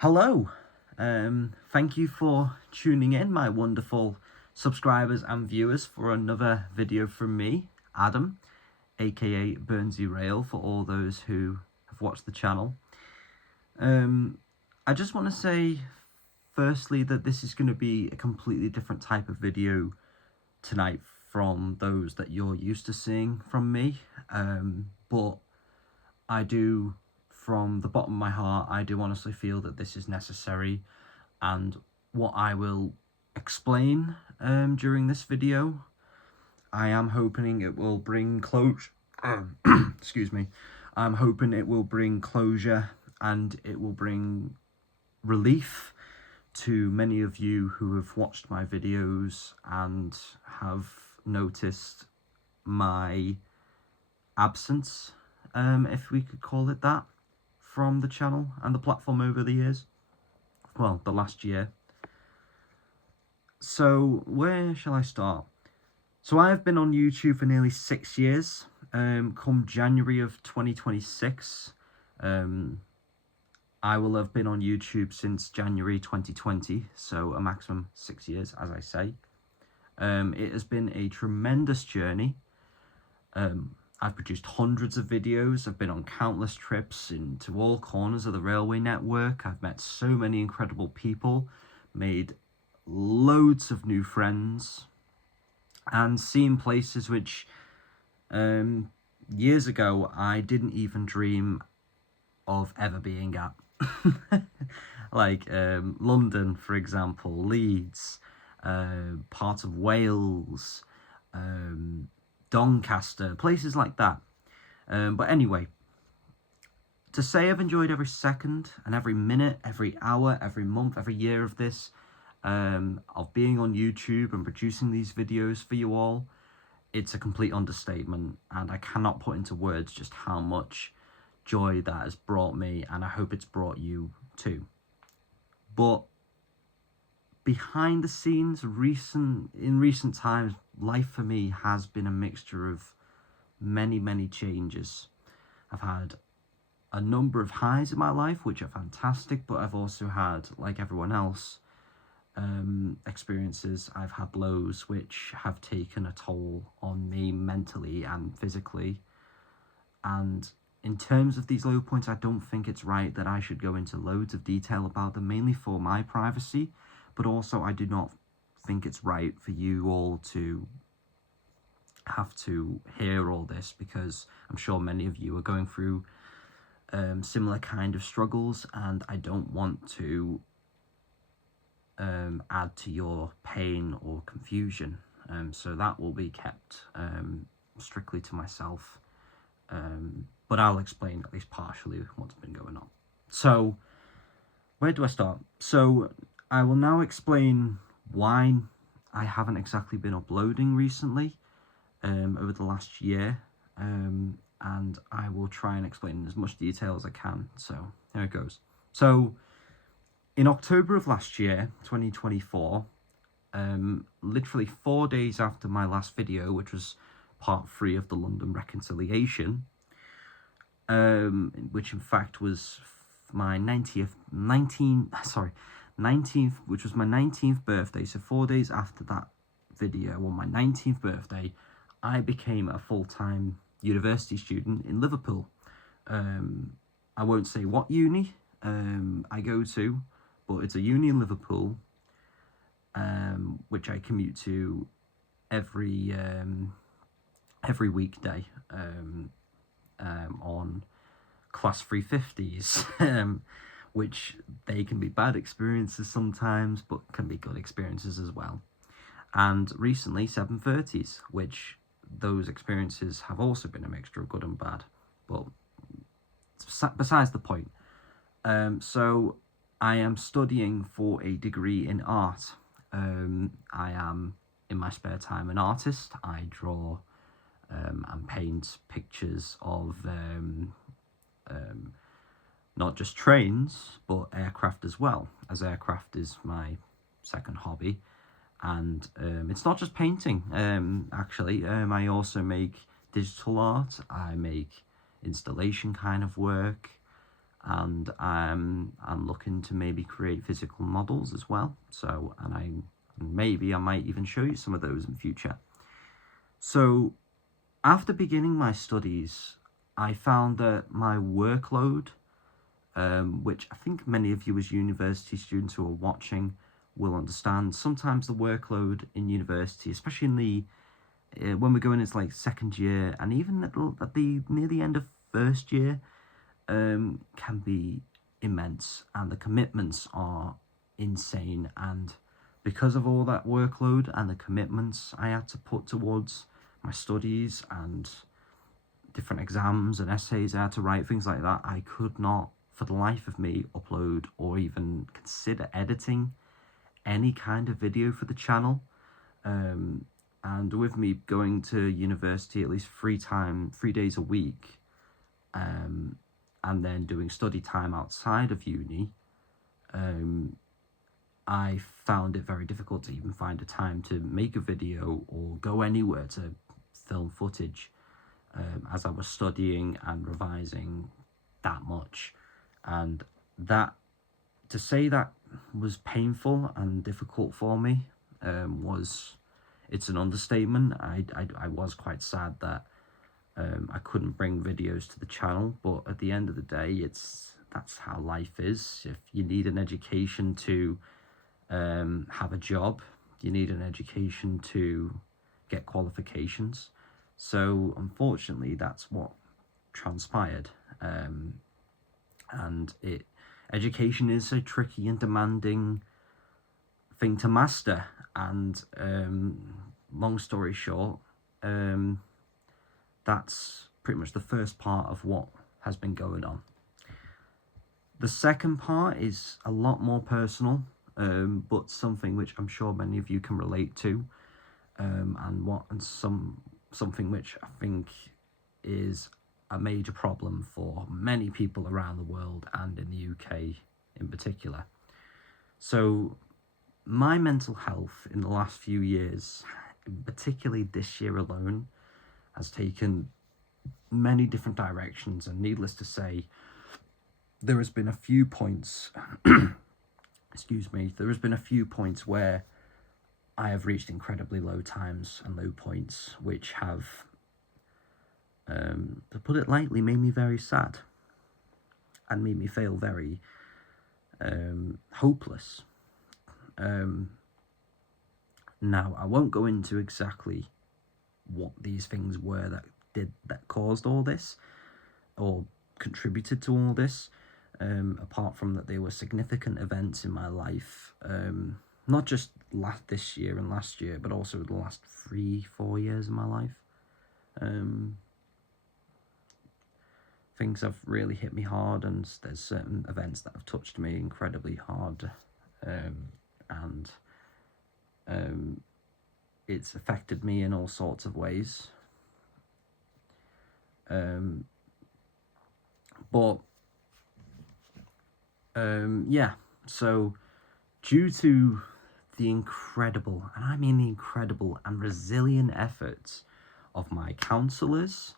Hello, thank you for tuning in, my wonderful subscribers and viewers, for another video from me, Adam, aka Burnsy Rail, for all those who have watched the channel. I just want to say, firstly, that this is going to be a completely different type of video tonight from those that you're used to seeing from me, but I do, from the bottom of my heart, I do honestly feel that this is necessary, and what I will explain during this video, I am hoping it will bring closure. Excuse me. I'm hoping it will bring closure and it will bring relief to many of you who have watched my videos and have noticed my absence, if we could call it that, from the channel and the platform over the years. Well, the last year. So, where shall I start? So I have been on YouTube for nearly 6 years. Come January of 2026, I will have been on YouTube since January 2020, so a maximum 6 years, as I say. It has been a tremendous journey. I've produced hundreds of videos, I've been on countless trips into all corners of the railway network, I've met so many incredible people, made loads of new friends, and seen places which years ago I didn't even dream of ever being at. Like London, for example, Leeds, part of Wales, Doncaster, places like that. But anyway, to say I've enjoyed every second and every minute, every hour, every month, every year of this, of being on YouTube and producing these videos for you all, it's a complete understatement, and I cannot put into words just how much joy that has brought me, and I hope it's brought you too. But behind the scenes, in recent times, life for me has been a mixture of many changes. I've had a number of highs in my life, which are fantastic, but I've also had, like everyone else, experiences. I've had lows which have taken a toll on me mentally and physically. And in terms of these low points, I don't think it's right that I should go into loads of detail about them, mainly for my privacy, but also I do not think it's right for you all to have to hear all this, because I'm sure many of you are going through similar kind of struggles, and I don't want to add to your pain or confusion. So that will be kept strictly to myself. But I'll explain at least partially what's been going on. So, where do I start? So, I will now explain why I haven't exactly been uploading recently over the last year. And I will try and explain in as much detail as I can. So, here it goes. So, in October of last year, 2024, literally 4 days after my last video, which was part 3 of the London reconciliation, which in fact was my 19th, which was my 19th birthday. So 4 days after that video, on my 19th birthday, I became a full-time university student in Liverpool. I won't say what uni I go to, but it's a uni in Liverpool, which I commute to every weekday on class 350s, which they can be bad experiences sometimes, but can be good experiences as well. And recently 730s, which those experiences have also been a mixture of good and bad, but besides the point. So I am studying for a degree in art. I am, in my spare time, an artist. I draw and paint pictures of not just trains, but aircraft as well, as aircraft is my second hobby. And it's not just painting, actually. I also make digital art, I make installation kind of work, and I'm looking to maybe create physical models as well. So, and maybe I might even show you some of those in future. So after beginning my studies, I found that my workload, which I think many of you as university students who are watching will understand, sometimes the workload in university, especially in the when we're going into like second year and even at the near the end of first year, can be immense, and the commitments are insane. And because of all that workload and the commitments I had to put towards my studies and different exams and essays I had to write, things like that, I could not for the life of me upload or even consider editing any kind of video for the channel. And with me going to university at least 3 days a week, and then doing study time outside of uni, I found it very difficult to even find a time to make a video or go anywhere to film footage, as I was studying and revising that much. And that, to say that was painful and difficult for me, it's an understatement. I was quite sad that I couldn't bring videos to the channel, but at the end of the day, that's how life is. If you need an education to have a job, you need an education to get qualifications. So unfortunately, that's what transpired. And education is a tricky and demanding thing to master. And long story short, that's pretty much the first part of what has been going on. The second part is a lot more personal, but something which I'm sure many of you can relate to, and something which I think is a major problem for many people around the world and in the UK in particular. So my mental health in the last few years, particularly this year alone, has taken many different directions, and needless to say, there has been a few points there has been a few points where I have reached incredibly low times and low points, which have, to put it lightly, made me very sad and made me feel very hopeless. Now, I won't go into exactly what these things were that caused all this or contributed to all this, apart from that they were significant events in my life, not just this year and last year, but also the last 3-4 years of my life. Things have really hit me hard, and there's certain events that have touched me incredibly hard, and it's affected me in all sorts of ways. Yeah, so due to the incredible, and I mean the incredible and resilient efforts of my counsellors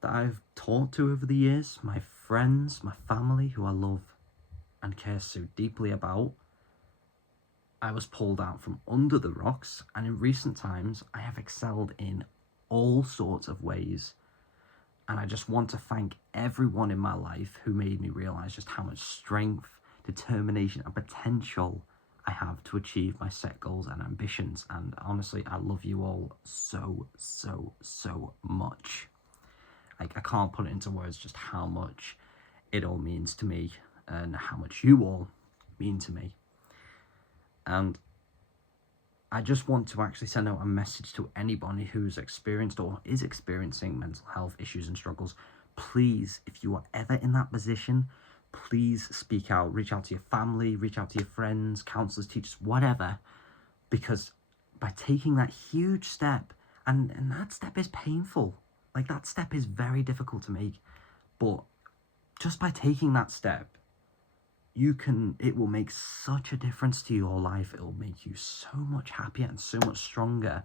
that I've talked to over the years, my friends, my family who I love and care so deeply about, I was pulled out from under the rocks, and in recent times I have excelled in all sorts of ways. And I just want to thank everyone in my life who made me realise just how much strength, determination and potential I have to achieve my set goals and ambitions. And honestly, I love you all so, so, so much. Like, I can't put it into words just how much it all means to me and how much you all mean to me. And I just want to actually send out a message to anybody who's experienced or is experiencing mental health issues and struggles. Please, if you are ever in that position, please speak out. Reach out to your family, reach out to your friends, counselors, teachers, whatever. Because by taking that huge step, and that step is painful. Like, that step is very difficult to make. But just by taking that step, it will make such a difference to your life. It will make you so much happier and so much stronger,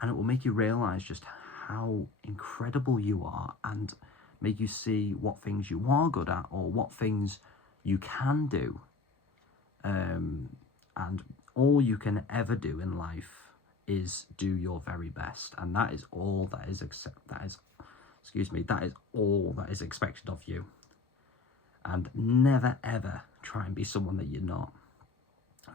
and it will make you realize just how incredible you are and make you see what things you are good at or what things you can do. And all you can ever do in life is do your very best, and that is all that is all that is expected of you. And never ever try and be someone that you're not.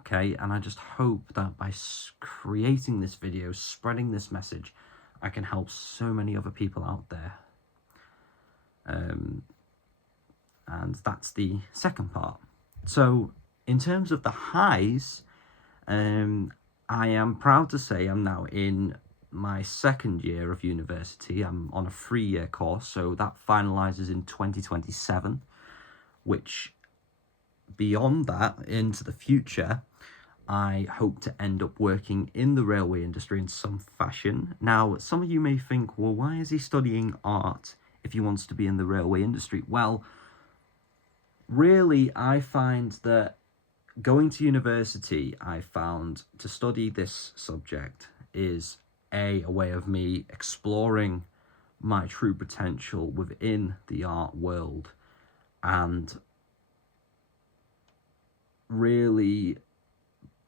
Okay, and I just hope that by creating this video, spreading this message, I can help so many other people out there. And that's the second part. So in terms of the highs, I am proud to say I'm now in my second year of university. I'm on a 3-year course, so that finalizes in 2027, which beyond that, into the future, I hope to end up working in the railway industry in some fashion. Now, some of you may think, well, why is he studying art if he wants to be in the railway industry? Well, really, I find that going to university, I found to study this subject is a way of me exploring my true potential within the art world and really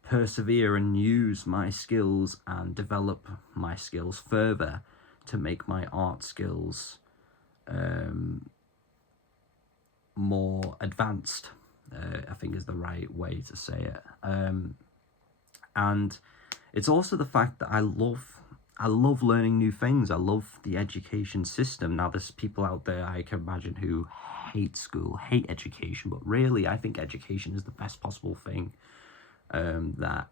persevere and use my skills and develop my skills further to make my art skills more advanced, I think is the right way to say it. And it's also the fact that I love learning new things. I love the education system. Now, there's people out there I can imagine who hate school, hate education, but really I think education is the best possible thing that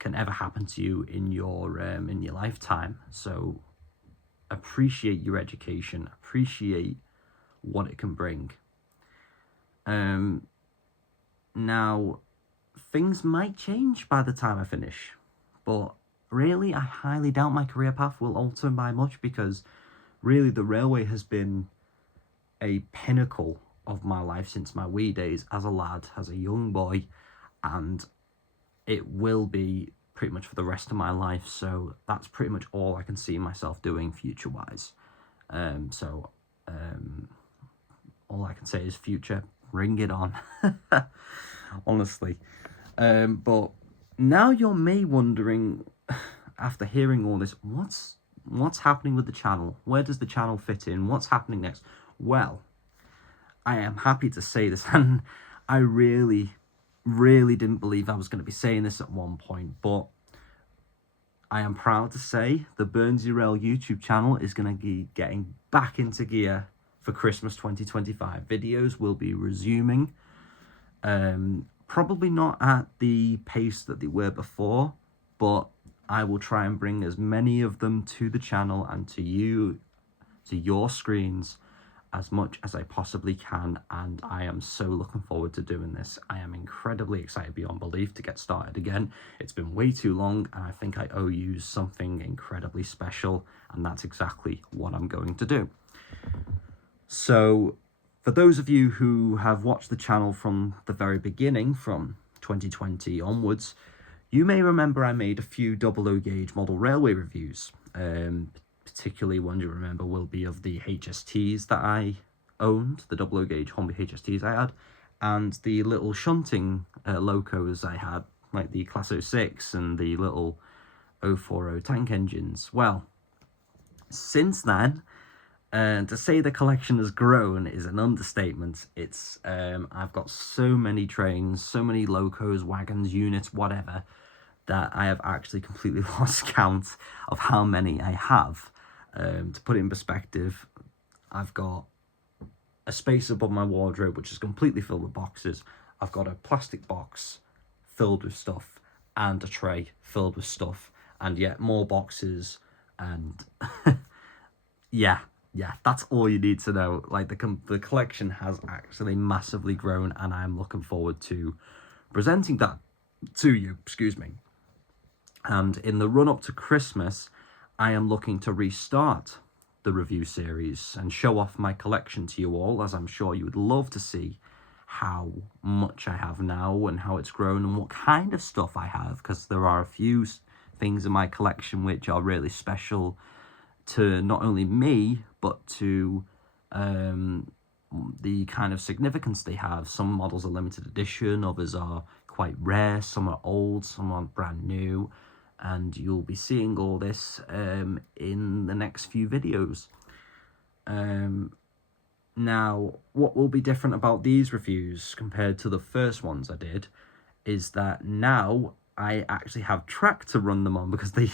can ever happen to you in your lifetime. So appreciate your education, appreciate what it can bring. Now, things might change by the time I finish, but really I highly doubt my career path will alter by much, because really the railway has been a pinnacle of my life since my wee days as a lad, as a young boy, and it will be pretty much for the rest of my life. So that's pretty much all I can see myself doing future-wise. All I can say is future, bring it on. Honestly. But now you're may wondering, after hearing all this, what's happening with the channel? Where does the channel fit in? What's happening next? Well, I am happy to say this, and I really didn't believe I was going to be saying this at one point, but I am proud to say the Burnsy Rail YouTube channel is going to be getting back into gear for Christmas 2025. Videos will be resuming, probably not at the pace that they were before, but I will try and bring as many of them to the channel and to you, to your screens, as much as I possibly can, and I am so looking forward to doing this. I am incredibly excited beyond belief to get started again. It's been way too long, and I think I owe you something incredibly special, and that's exactly what I'm going to do. So, for those of you who have watched the channel from the very beginning, from 2020 onwards, you may remember I made a few 00 gauge model railway reviews. Particularly ones you remember will be of the HSTs that I owned, the 00 gauge Hornby HSTs I had, and the little shunting locos I had, like the Class 06 and the little 040 tank engines. Well, since then, to say the collection has grown is an understatement. It's I've got so many trains, so many locos, wagons, units, whatever, that I have actually completely lost count of how many I have. To put it in perspective, I've got a space above my wardrobe which is completely filled with boxes. I've got a plastic box filled with stuff and a tray filled with stuff, and yet more boxes, and yeah, that's all you need to know. Like, the collection has actually massively grown, and I'm looking forward to presenting that to you, excuse me. And in the run-up to Christmas, I am looking to restart the review series and show off my collection to you all, as I'm sure you would love to see how much I have now and how it's grown and what kind of stuff I have, because there are a few things in my collection which are really special to not only me, but to the kind of significance they have. Some models are limited edition, others are quite rare, some are old, some are brand new, and you'll be seeing all this in the next few videos. Now, what will be different about these reviews compared to the first ones I did is that now I actually have track to run them on, because the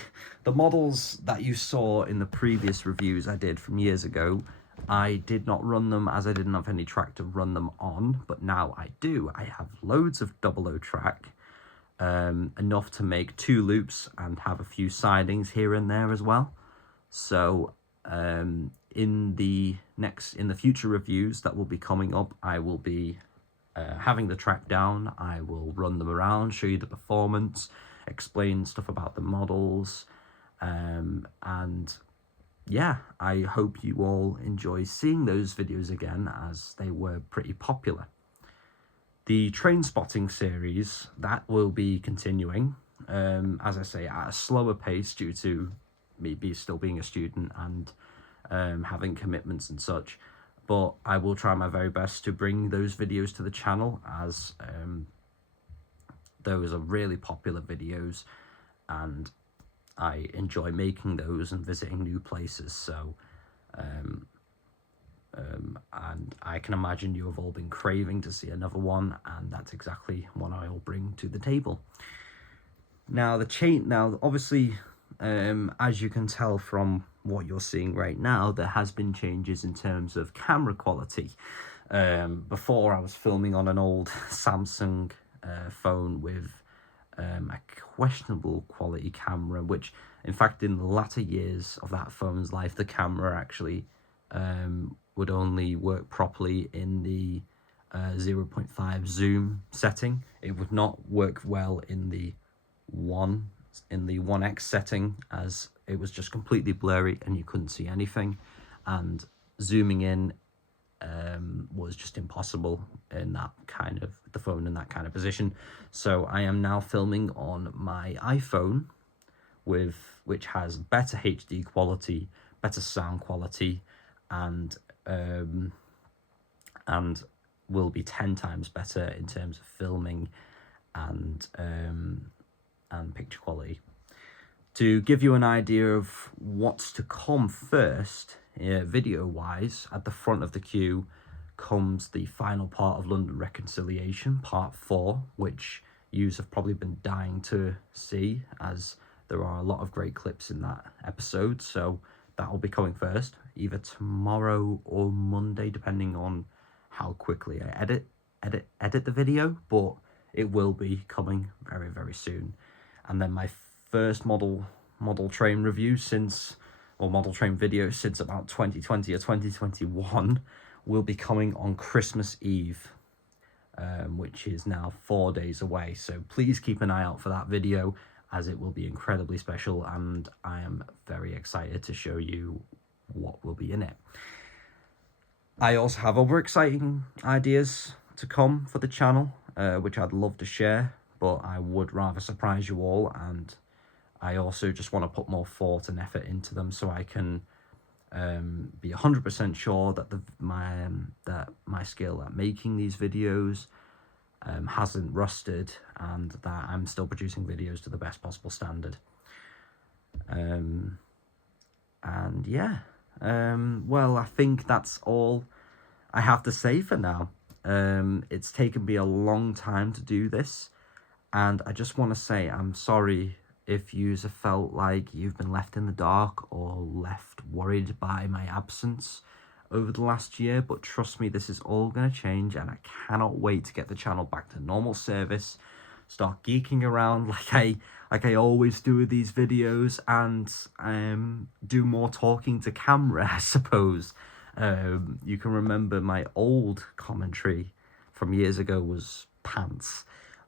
models that you saw in the previous reviews I did from years ago, I did not run them as I didn't have any track to run them on, but now I do. I have loads of 00 track, enough to make 2 loops and have a few sidings here and there as well. So in the future reviews that will be coming up, I will be having the track down. I will run them around, show you the performance, explain stuff about the models, and yeah, I hope you all enjoy seeing those videos again, as they were pretty popular. The train spotting series, that will be continuing, as I say, at a slower pace due to me still being a student and having commitments and such. But I will try my very best to bring those videos to the channel, as those are really popular videos and I enjoy making those and visiting new places. So and I can imagine you have all been craving to see another one, and that's exactly what I'll bring to the table. Now obviously, as you can tell from what you're seeing right now, there has been changes in terms of camera quality. Before, I was filming on an old Samsung phone with a questionable quality camera, which in fact in the latter years of that phone's life, the camera actually would only work properly in the 0.5 zoom setting. It would not work well in the 1x setting, as it was just completely blurry and you couldn't see anything, and zooming in was just impossible in that kind of the phone in that kind of position. So I am now filming on my iPhone, which has better HD quality, better sound quality, and will be 10 times better in terms of filming and picture quality. To give you an idea of what's to come first, video wise, at the front of the queue comes the final part of London Reconciliation, part 4, which yous have probably been dying to see, as there are a lot of great clips in that episode. So that will be coming first, either tomorrow or Monday, depending on how quickly I edit the video, but it will be coming very, very soon. And then my first model train review model train video since about 2020 or 2021 will be coming on Christmas Eve, which is now 4 days away. So please keep an eye out for that video, as it will be incredibly special, and I am very excited to show you what will be in it. I also have other exciting ideas to come for the channel, which I'd love to share, but I would rather surprise you all, and I also just want to put more thought and effort into them, so I can be 100% sure that my skill at making these videos hasn't rusted, and that I'm still producing videos to the best possible standard. And yeah, well, I think that's all I have to say for now. It's taken me a long time to do this, and I just want to say I'm sorry if yous have felt like you've been left in the dark or left worried by my absence over the last year, but trust me, this is all going to change, and I cannot wait to get the channel back to normal service, start geeking around like I always do with these videos, and do more talking to camera, I suppose. You can remember my old commentary from years ago was pants,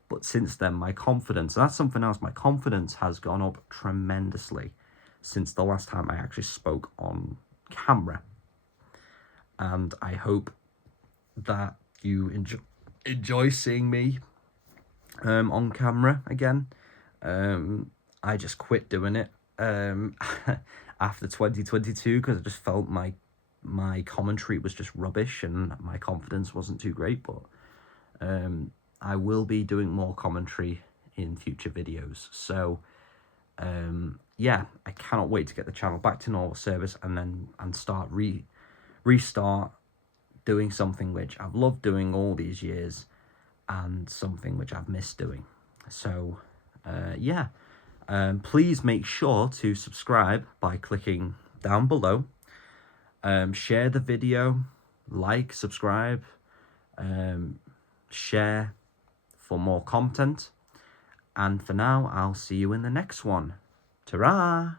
but since then my confidence, and that's something else, my confidence has gone up tremendously since the last time I actually spoke on camera. And I hope that you enjoy seeing me on camera again. I just quit doing it after 2022 because I just felt my my commentary was just rubbish and my confidence wasn't too great, but I will be doing more commentary in future videos. So yeah, I cannot wait to get the channel back to normal service and start restart doing something which I've loved doing all these years and something which I've missed doing. So yeah, please make sure to subscribe by clicking down below. Share the video, like, subscribe, share for more content. And for now, I'll see you in the next one. Ta-ra!